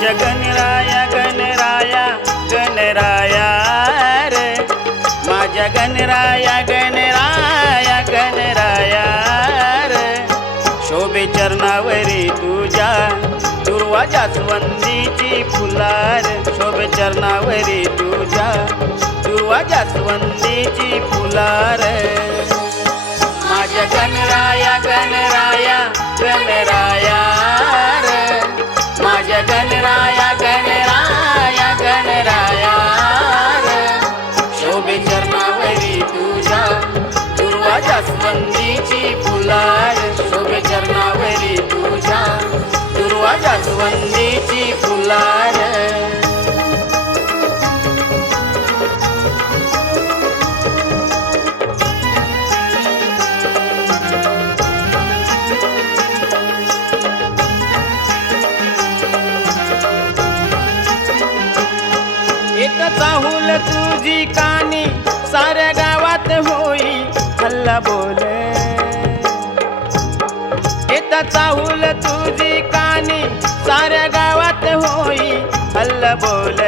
माझ्या गणराया गणराया गणराया रे, माझ्या गणराया गणराया गणराया रे, शोभे चरणावरी तुझ्या दुर्वा जास्वंदीची फुलार, शोभे चरणावरी तुझ्या दुर्वा जास्वंदीची फुलार। माझ्या गणराया गणराया गणराया रे, माझ्या गणराया गणराया गणराया रे, शोभे चरणावरी तुझ्या दुर्वा जास्वंदीची फुलार, शोभे चरणावरी तुझ्या दुर्वा जास्वंदीची फुलार। एक चाहूल तुझी कानी साऱ्या गावात होई हल्ला बोल, एक चाहूल तुझी कानी साऱ्या गावात होई हल्ला बोल,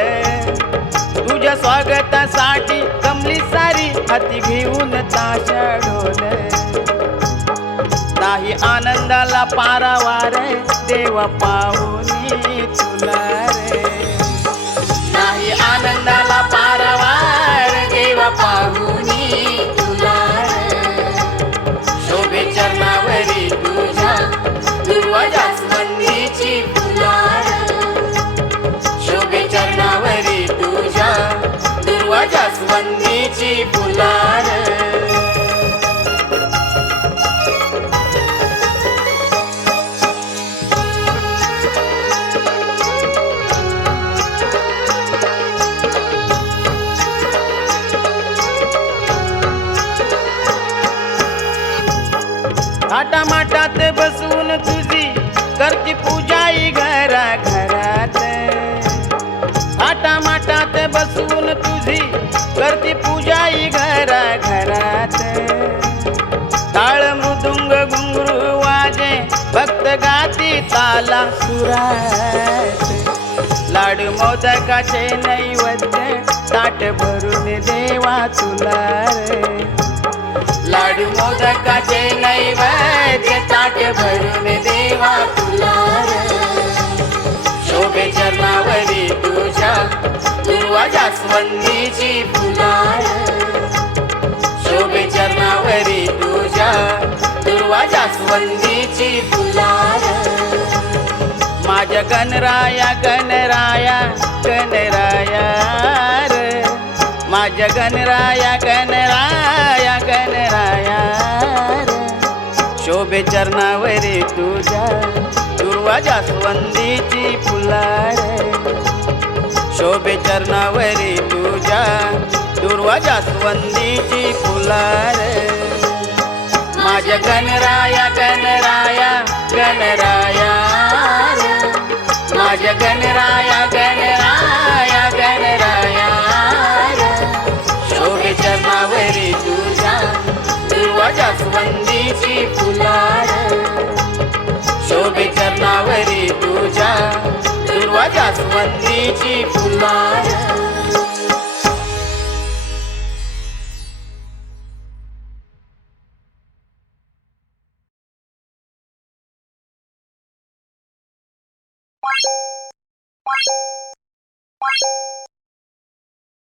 तुझ्या स्वागतासाठी कमली सारी हाती घेऊन ताशा ढोल, नाही आनंदाला पारावार देवा पाहुनी तुला रे, नाही आनंदाला पारावार देवा पाहुनी तुला रे, शोभे चरणावरी तुझ्या दुर्वा जास्वंदीची फुलार, शोभे चरणावरी तुझ्या दुर्वा जास्वंदीची फुलार। थाटामाटात बसून तुझी करती पूजाई घरा घरात, थाटामाटात बसून तुझी करती पूजाई घरा घरात, टाळ मृदुंग घुंगरू वाजे भक्त गाती ताला सुरात, लाडू मोदकाचे नैवेद्य ताट भरून देवा तुला रे, लाडू मोदकाचे नैवेद्य ताट भरून देवा तुला रे, शोभे चरणावरी तुझ्या दुर्वा जास्वंदीची फुलार, शोभे चरणावरी तुझ्या दुर्वा जास्वंदीची फुलार। माझ्या गणराया गणराया गणराया रे, माझ्या गणराया गणराया गणराया रे, शोभे चरणावरी तुझ्या दुर्वा जास्वंदीची फुलार, शोभे चरणावरी तुझ्या दुर्वा जास्वंदीची फुलार। माझ्या गणराया गणराया गणराया रे, माझ्या गणराया गणराया गणराया रे, शोभे चरणावरी तुझ्या दुर्वा जास्वंदीची फुलार, शोभे चरणावरी तुझ्या दुर्वा जास्वंदीची फुलार।